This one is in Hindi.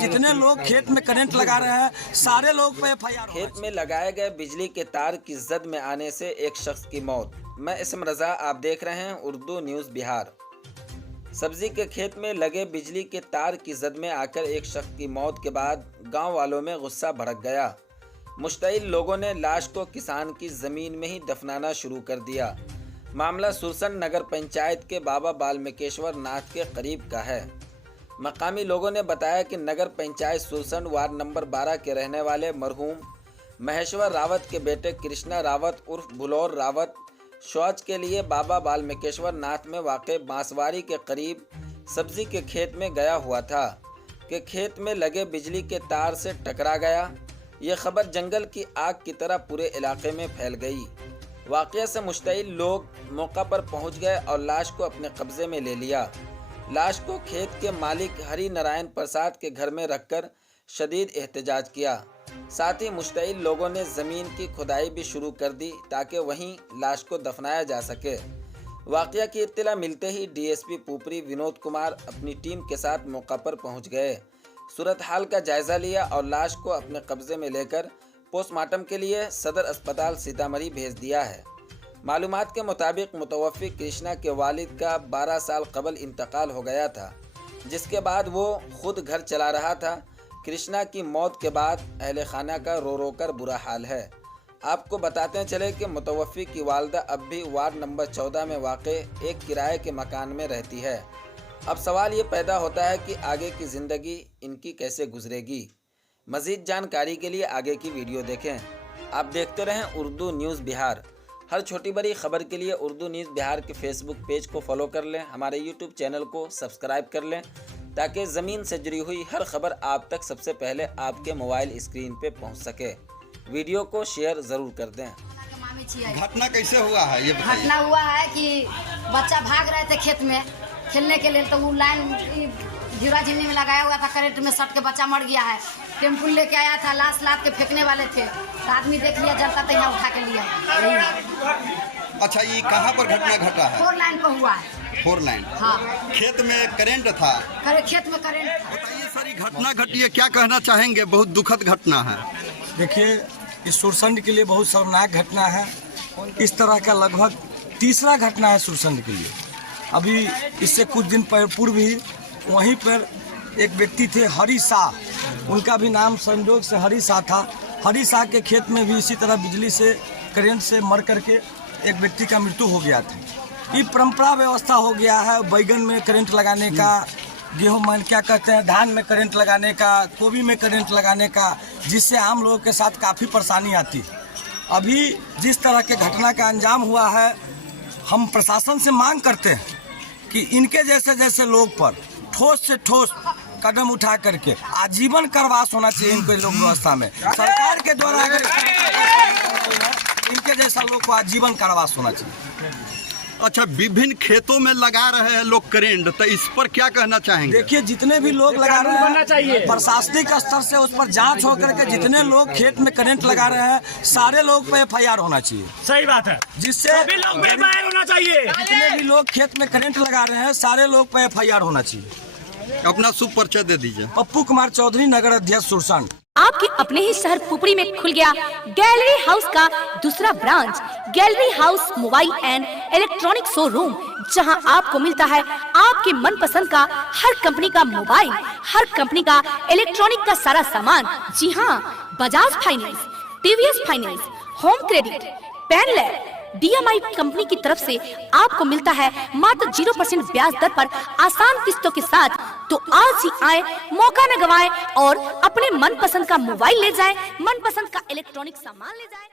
जितने लोग खेत में करंट लगा रहे हैं सारे लोग पे FIR। खेत में लगाए गए बिजली के तार की जद में आने से एक शख्स की मौत। मैं इसम रजा, आप देख रहे हैं उर्दू न्यूज़ बिहार। सब्जी के खेत में लगे बिजली के तार की जद में आकर एक शख्स की मौत के बाद गांव वालों में गुस्सा भड़क गया। मुश्तइल लोगों ने लाश को किसान की ज़मीन में ही दफनाना शुरू कर दिया। मामला सुरसन नगर पंचायत के बाबा बाल्मीकेश्वर नाथ के करीब का है। मकामी लोगों ने बताया कि नगर पंचायत सुरसन वार्ड नंबर 12 के रहने वाले मरहूम महेश्वर रावत के बेटे कृष्णा रावत उर्फ बुलौर रावत शौच के लिए बाबा बाल्मीकेश्वर नाथ में वाक़ बांसवारी के करीब सब्जी के खेत में गया हुआ था कि खेत में लगे बिजली के तार से टकरा गया। ये खबर जंगल की आग की तरह पूरे इलाके में फैल गई। वाक़या से मुश्तइल लोग मौका पर पहुंच गए और लाश को अपने कब्जे में ले लिया। लाश को खेत के मालिक हरि नारायण प्रसाद के घर में रखकर शदीद एहतजाज किया। साथ ही मुश्तइल लोगों ने ज़मीन की खुदाई भी शुरू कर दी ताकि वहीं लाश को दफनाया जा सके। वाक़या की इत्तला मिलते ही DSP पुपरी विनोद कुमार अपनी टीम के साथ मौका पर पहुंच गए, सूरत हाल का जायज़ा लिया और लाश को अपने कब्जे में लेकर पोस्टमार्टम के लिए सदर अस्पताल सीतामढ़ी भेज दिया है। मालूमात के मुताबिक मुतवफ़्फ़ी कृष्णा के वालिद का 12 साल कबल इंतकाल हो गया था, जिसके बाद वो खुद घर चला रहा था। कृष्णा की मौत के बाद अहले खाना का रो रो कर बुरा हाल है। आपको बताते चले कि मुतवफ़्फ़ी की वालदा अब भी वार्ड नंबर 14 में वाक़े एक किराए के मकान में रहती है। अब सवाल ये पैदा होता है कि आगे की ज़िंदगी इनकी कैसे गुजरेगी। मज़ीद जानकारी के लिए आगे की वीडियो देखें। आप देखते रहें उर्दू न्यूज़ बिहार। हर छोटी बड़ी खबर के लिए उर्दू न्यूज़ बिहार के फेसबुक पेज को फॉलो कर लें, हमारे यूट्यूब चैनल को सब्सक्राइब कर लें ताकि ज़मीन से जुड़ी हुई हर खबर आप तक सबसे पहले आपके मोबाइल स्क्रीन पे पहुंच सके। वीडियो को शेयर ज़रूर कर दें। घटना कैसे हुआ है ये बताइए। घटना हुआ है कि बच्चा भाग रहे थे खेत में खेलने के लिए, तो वो लाइन झीरा झिल्ली में लगाया हुआ था, करंट में सट के बच्चा मर गया है। टेम्पू लेके आया था, लाश लाद के फेंकने वाले थे, तो आदमी देख लिया जलता तो यहाँ उठा के लिया। अच्छा, ये कहाँ पर घटना घटा है? 4 लाइन पर हुआ है। 4 लाइन। हाँ, खेत में करंट था। खेत में करंट था। बताइए सर, ये घटना घटी है, क्या कहना चाहेंगे? बहुत दुखद घटना है। देखिए, इस सुरसंड के लिए बहुत शर्मनाक घटना है। इस तरह का लगभग तीसरा घटना है सुरसंड के लिए। अभी इससे कुछ दिन पूर्व ही वहीं पर एक व्यक्ति थे हरि शाह, उनका भी नाम संजोग से हरि शाह था। हरि शाह के खेत में भी इसी तरह बिजली से करंट से मर करके एक व्यक्ति का मृत्यु हो गया था। ये परंपरा व्यवस्था हो गया है बैगन में करंट लगाने का, गेहूँ में क्या कहते हैं धान में करंट लगाने का, गोभी में करंट लगाने का, जिससे आम लोगों के साथ काफ़ी परेशानी आती है। अभी जिस तरह के घटना का अंजाम हुआ है, हम प्रशासन से मांग करते हैं कि इनके जैसे लोग पर ठोस से ठोस कदम उठा करके आजीवन कारावास होना चाहिए इनके लोग व्यवस्था में। सरकार के द्वारा अगर इनके जैसा लोग को आजीवन कारावास होना चाहिए। अच्छा, विभिन्न खेतों में लगा रहे हैं लोग करंट, तो इस पर क्या कहना चाहेंगे? देखिए, जितने भी लोग लगा रहे हैं प्रशासनिक स्तर से उस पर जांच हो करके जितने लोग खेत में करंट लगा रहे हैं सारे लोग पे FIR होना चाहिए। सही बात है, जिससे होना चाहिए। जितने भी लोग खेत में करंट लगा रहे हैं सारे लोग पे FIR होना चाहिए। अपना शुभ परिचय दे दीजिए। पप्पू कुमार चौधरी, नगर अध्यक्ष सुरसंड। आपके अपने ही शहर पुपरी में खुल गया गैलरी हाउस का दूसरा branch, gallery house mobile and electronic showroom, जहां आपको मिलता है आपके मनपसंद का हर कंपनी का मोबाइल, हर कंपनी का इलेक्ट्रॉनिक का सारा सामान। जी हां, Bajaj finance, TVS finance, home credit, पेनलैब, DMI कंपनी की तरफ से आपको मिलता है मात्र 0% ब्याज दर पर आसान किस्तों के साथ। तो आज ही आए, मौका न गवाएं और अपने मनपसंद का मोबाइल ले जाएं, मनपसंद का इलेक्ट्रॉनिक सामान ले जाएं।